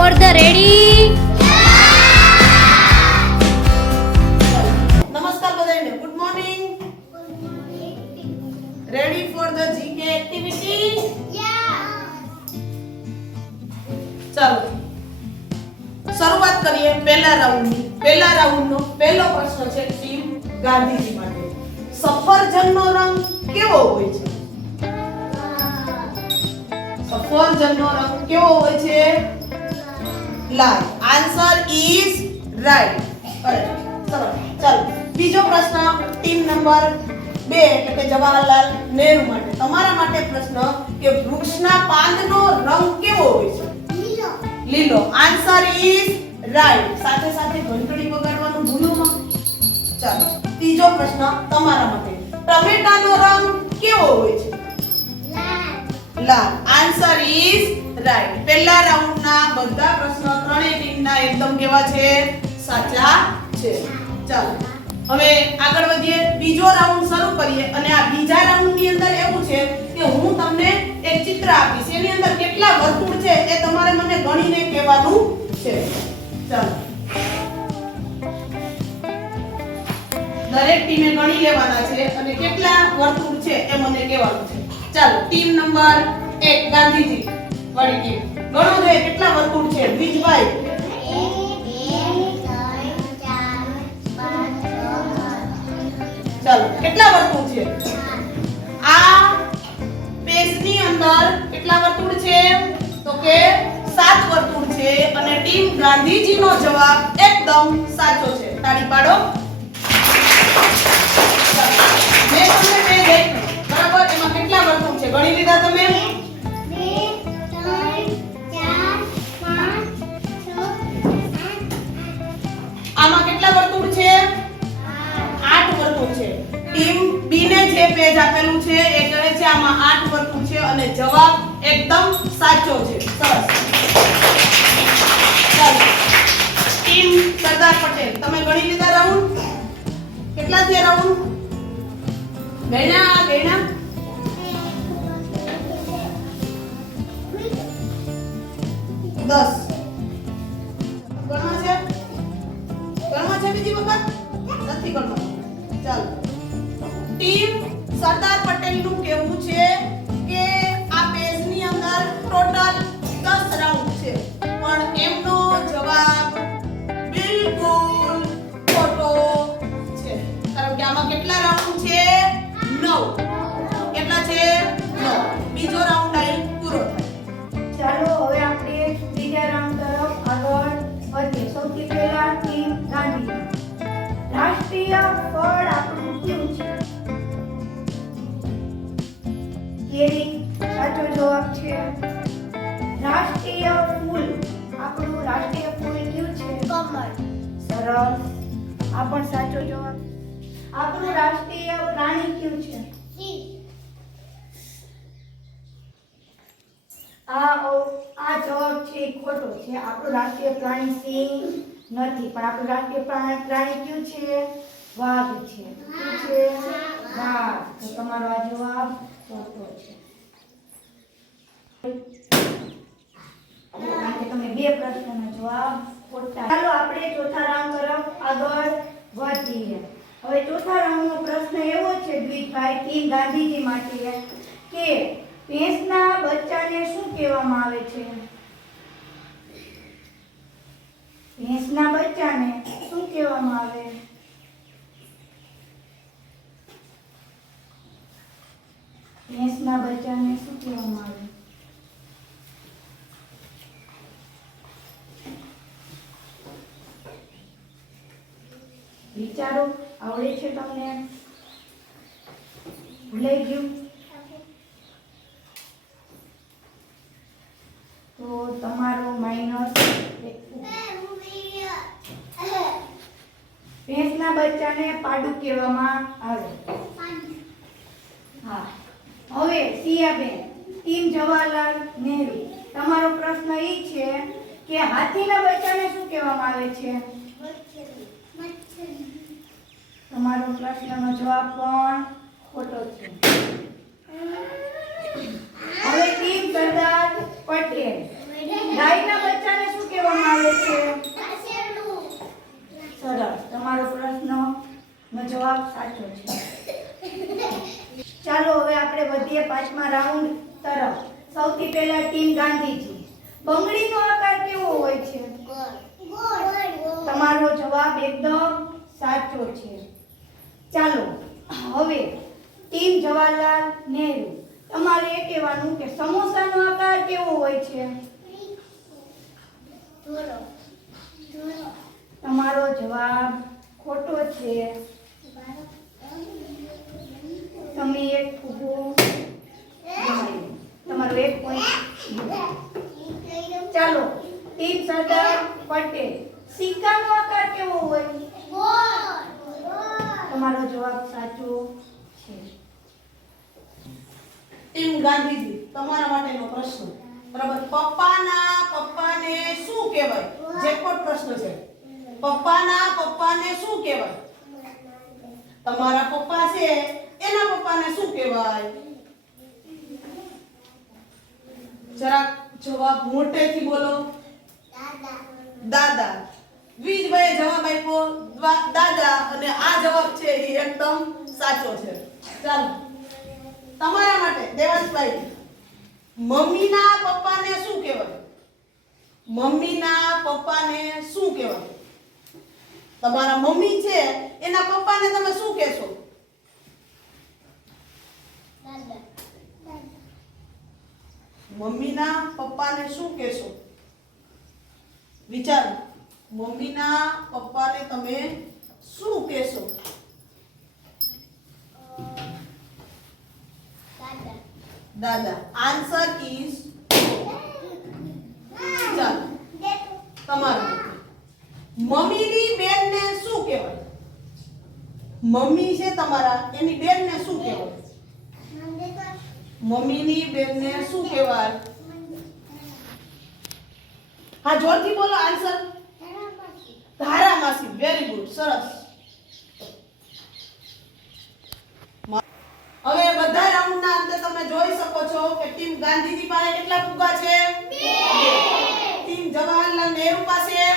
For the ready નમસ્કાર બધાને good morning ready for the GK activity ચાલો, શરૂઆત કરીએ પહેલા રાઉન્ડની. પહેલા રાઉન્ડનો પહેલો પ્રશ્ન છે ટીમ ગાંધીજી માટે. સફરજનનો રંગ કેવો હોય છે? સફરજનનો રંગ કેવો હોય છે? લાલ. આન્સર ઇઝ રાઈટ ચલો ચાલો. બીજો પ્રશ્ન ટીમ નંબર બે એટલે કે જવાહરલાલ નહેરુ માટે. તમારા માટે પ્રશ્ન કે વૃક્ષના પાનનો રંગ કેવો હોય છે? લીલો. આન્સર ઇઝ રાઈટ સાથે સાથે ઘંટડી વગાડવાનું ભૂલો માં ચાલો. ત્રીજો પ્રશ્ન તમારા માટે. ટમેટાનો રંગ કેવો હોય છે? લાલ. આન્સર ઇઝ રાઈટ પહેલા રાઉન્ડના બધા પ્રશ્નો ત્રણેય ટીમના એકદમ કેવા છે? સાચા છે. ચાલો. હવે આગળ વધીએ. બીજો રાઉન્ડ શરૂ કરીએ અને આ બીજા રાઉન્ડની અંદર એવું છે કે હું તમને એક ચિત્ર આપીશ. એની અંદર કેટલા વર્તુળ છે એ તમારે મને ગણીને કહેવાનું છે. ચાલો. દરેક ટીમે ગણી લેવાના છે અને કેટલા વર્તુળ છે એ મને કહેવાનું છે. ચાલો. Team number 1 Gandhiji. વાળી ટીમ ગણો જોઈએ કેટલા વર્તુળ છે? દ્વિજભાઈ ચાલો, કેટલા વર્તુળ છે? આ પેજની અંદર કેટલા વર્તુળ છે? તો કે સાત વર્તુળ છે અને ટીમ ગાંધીજીનો જવાબ એકદમ સાચો છે. તાળી પાડો. પેજ આપેલું છે, એ કહે છે, આમાં આઠ વર્તુળ છે અને જવાબ એકદમ સાચો છે. સરસ. ટીમ સરદાર પટેલ, તમે ગણી લીધા રાઉન્ડ? કેટલા થયા રાઉન્ડ? ગણ્યા ગણ્યા? દસ. ગણવા છે? ગણવા છે બીજી વખત? નથી ગણવા. ચાલો. ટીમ સરદાર પટેલનું કહેવું છે કે આ પેજની અંદર ટોટલ 10 રાઉન્ડ છે. પણ એમનો જવાબ બિલકુલ ખોટો છે. કારણ કે આમાં કેટલા રાઉન્ડ છે? 9 કેરી સાચો જવાબ છે રાષ્ટ્રીય ફૂલ આપણું રાષ્ટ્રીય ફૂલ કયું છે? કમળ. સરસ. આ પણ સાચો જવાબ. આપણું રાષ્ટ્રીય પ્રાણી કયું છે? આ ઓ- આ જવાબ છે એ ખોટો છે. આપણું રાષ્ટ્રીય પ્રાણી સિંહ નથી પણ આપણું રાષ્ટ્રીય પ્રાણી પ્રાણી કયું છે? વાઘ છે. શું છે? વાઘ. તો તમારો આ જવાબ પ્રશ્ન એવો છે, દ્વિજભાઈ ટીમ ગાંધીજી માટે, કે ભેંસના બચ્ચાને શું કહેવામાં આવે છે? ભેંસના બચ્ચાને શું કહેવામાં આવે? ભેંસના બચ્ચાને શું કહેવામાં આવે? વિચારો, આવડે છે તમને? ભૂલાઈ ગયું? તો તમારો માઇનસ ભેંસના બચ્ચાને પાડું કહેવામાં આવે. હા. હવે સિયાબેન ટીમ જવાહરલાલ નહેરુ, તમારો પ્રશ્ન એ છે કે હાથીના બચ્ચાને શું કહેવામાં આવે છે? તમારો પ્રશ્નનો જવાબ પણ ખોટો છે. હવે ટીમ સરદાર પટેલ, ગાયના બચ્ચાને શું કહેવામાં આવે છે? સરસ, તમારો પ્રશ્નનો જવાબ સાચો છે. વધીએ પાંચમા રાઉન્ડ તરફ. સૌથી પહેલા ટીમ ગાંધીજી. બંગડીનો આકાર કેવો હોય છે? તમારો જવાબ એકદમ સાચો છે. ચાલો, હવે ટીમ જવાહરલાલ નહેરુ. તમારે એ કહેવાનું કે સમોસાનો આકાર કેવો હોય છે? તમારો જવાબ ખોટો છે. તમે એક ફૂગો તમારો એક પોઈન્ટ ચાલો, ટીમ સરદાર પટેલ. સિક્કાનો આકાર કેવો હોય? તમારો જવાબ સાચો છે. ટીમ ગાંધીજી, તમારા માટેનો પ્રશ્ન. બરાબર? પપ્પાના પપ્પાને શું કહેવાય? જેકપોટ પ્રશ્ન છે. પપ્પાના પપ્પાને શું કહેવાય? તમારા પપ્પા છે એના પપ્પાને શું કહેવાય? જરાક જવાબ મોટેથી બોલો. દાદા. વીજભાઈએ જવાબ આપ્યો દાદા. અને આ જવાબ છે એ એકદમ સાચો છે. ચાલો. તમારા માટે, દેવાંશભાઈ, મમ્મીના પપ્પાને શું કહેવાય? મમ્મીના પપ્પાને શું કહેવાય? તમારા મમ્મી છે, એના પપ્પાને તમે શું કહેશો? મમ્મીના પપ્પાને શું કહેશો? વિચારો. મમ્મીના પપ્પાને તમે શું કહેશો? દાદા. આન્સર ઇઝ તમારું. મમ્મીની બેનને શું કહેવાય? મમ્મી છે તમારા, એની બેનને શું કહેવાય? મમ્મીની બેનને શું કહેવાય? હા, જોરથી બોલો આન્સર ધારામાસી. વેરી ગુડ સરસ. હવે બધા રાઉન્ડના અંતે તમે જોઈ શકો છો કે ટીમ ગાંધીજી પાસે કેટલા ફુગ્ગા છે? ટીમ જવાહરલાલ નહેરુ પાસે